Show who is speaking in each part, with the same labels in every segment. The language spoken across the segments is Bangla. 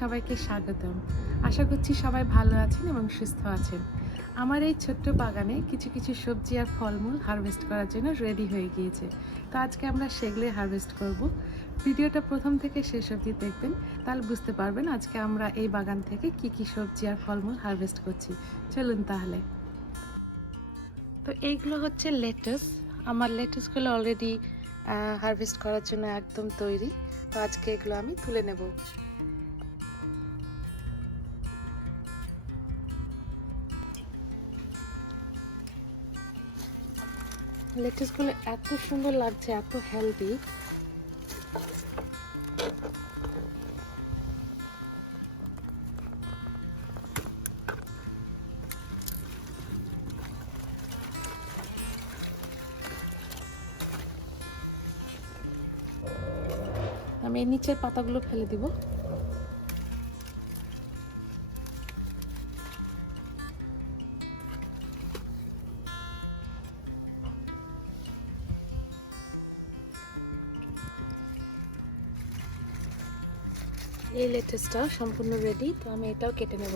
Speaker 1: সবাইকে স্বাগতম। আশা করছি সবাই ভালো আছেন এবং সুস্থ আছেন। আমার এই ছোট্ট বাগানে কিছু কিছু সবজি আর ফলমূল হারভেস্ট করার জন্য রেডি হয়ে গিয়েছে। তো আজকে আমরা সেগুলোই হারভেস্ট করব। ভিডিওটা প্রথম থেকে শেষ অবধি দেখবেন, তাহলে বুঝতে পারবেন আজকে আমরা এই বাগান থেকে কি কি সবজি আর ফলমূল হারভেস্ট করছি। চলুন তাহলে। তো এইগুলো হচ্ছে লেটাস আমার লেটাসগুলো অলরেডি হারভেস্ট করার জন্য একদম তৈরি। তো আজকে এগুলো আমি তুলে নেব। লেটাসগুলো এত সুন্দর লাগছে এত হেলদি আমি নিচের পাতাগুলো ফেলে দিব। এই লেটেস্টটা সম্পূর্ণ রেডি তো আমি এটাও কেটে নেব।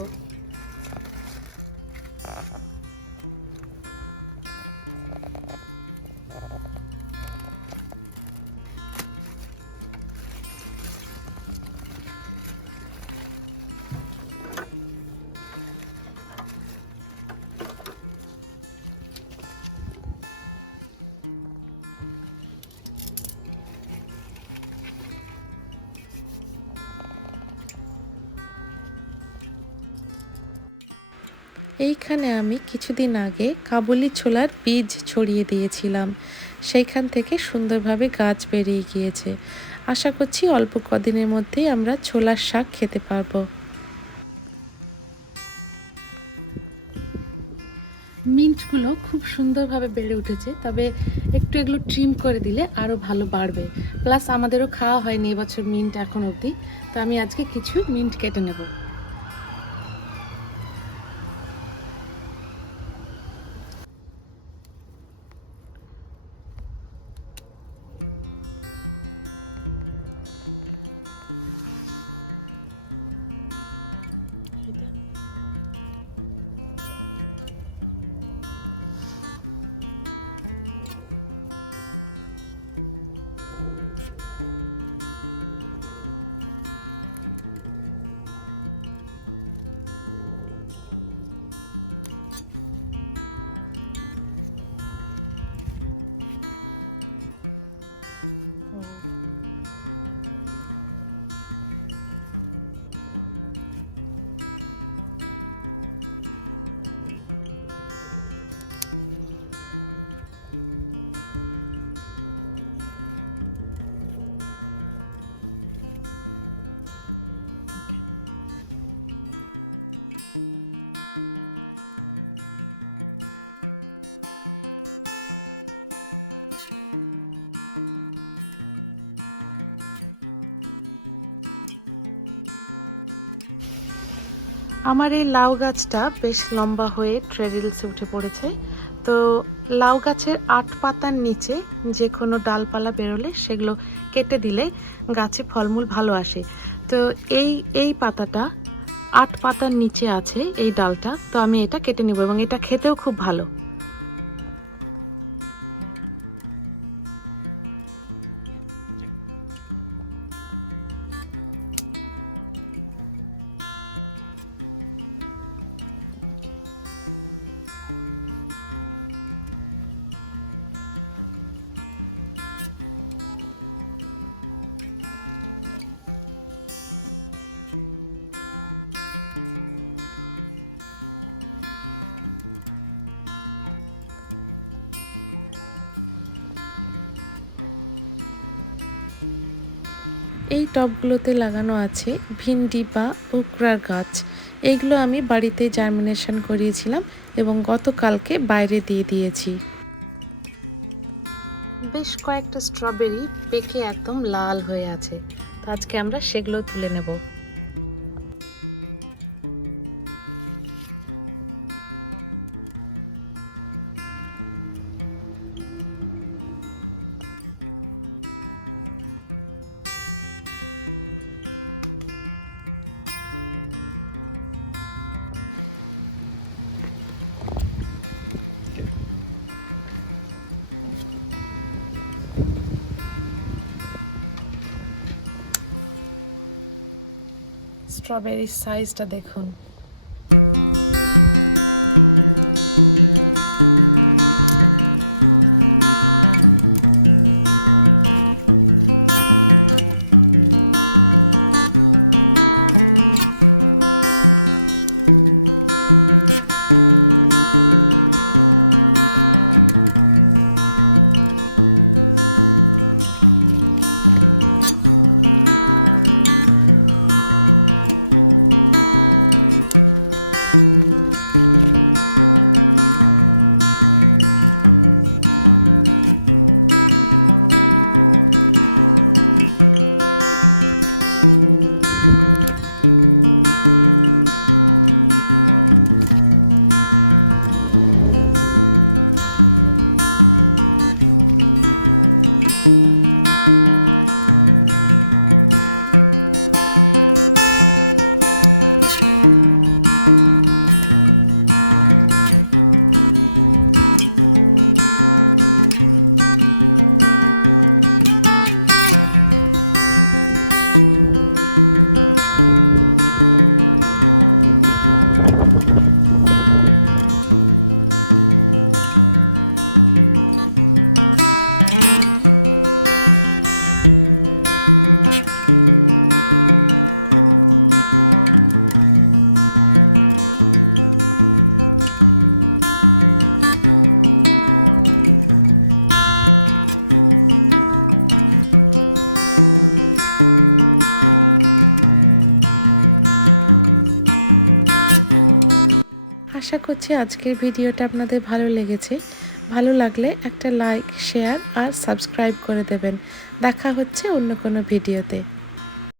Speaker 1: এইখানে আমি কিছুদিন আগে কাবুলি ছোলার বীজ ছড়িয়ে দিয়েছিলাম। সেইখান থেকে সুন্দরভাবে গাছ বেরিয়ে গিয়েছে। আশা করছি অল্প কদিনের মধ্যেই আমরা ছোলার শাক খেতে পারব। মিন্টগুলো খুব সুন্দরভাবে বেড়ে উঠেছে, তবে একটু এগুলো ট্রিম করে দিলে আরও ভালো বাড়বে। প্লাস আমাদেরও খাওয়া হয়নি এবছর মিন্ট এখন অবধি, তো আমি আজকে কিছু মিন্ট কেটে নেব। আমার এই লাউ গাছটা বেশ লম্বা হয়ে ট্রেডিলসে উঠে পড়েছে। তো লাউ গাছের আট পাতার নিচে যে কোনো ডালপালা বেরোলে সেগুলো কেটে দিলে গাছে ফলমূল ভালো আসে। তো এই এই পাতাটা আট পাতার নিচে আছে, এই ডালটা। তো আমি এটা কেটে নিব এবং এটা খেতেও খুব ভালো। এই টবগুলোতে লাগানো আছে ভিন্ডি বা উকরার গাছ। এগুলো আমি বাড়িতে জার্মিনেশন করিয়েছিলাম এবং গতকালকে বাইরে দিয়ে দিয়েছি। বেশ কয়েকটা স্ট্রবেরি পেকে একদম লাল হয়ে আছে। তো আজকে আমরা সেগুলো তুলে নেব। স্ট্রবেরির সাইজটা দেখুন। করছি আজকের ভিডিওটা আপনাদের ভালো লেগেছে। ভালো লাগলে একটা লাইক, শেয়ার আর সাবস্ক্রাইব করে দেবেন। দেখা হচ্ছে অন্য কোনো ভিডিওতে।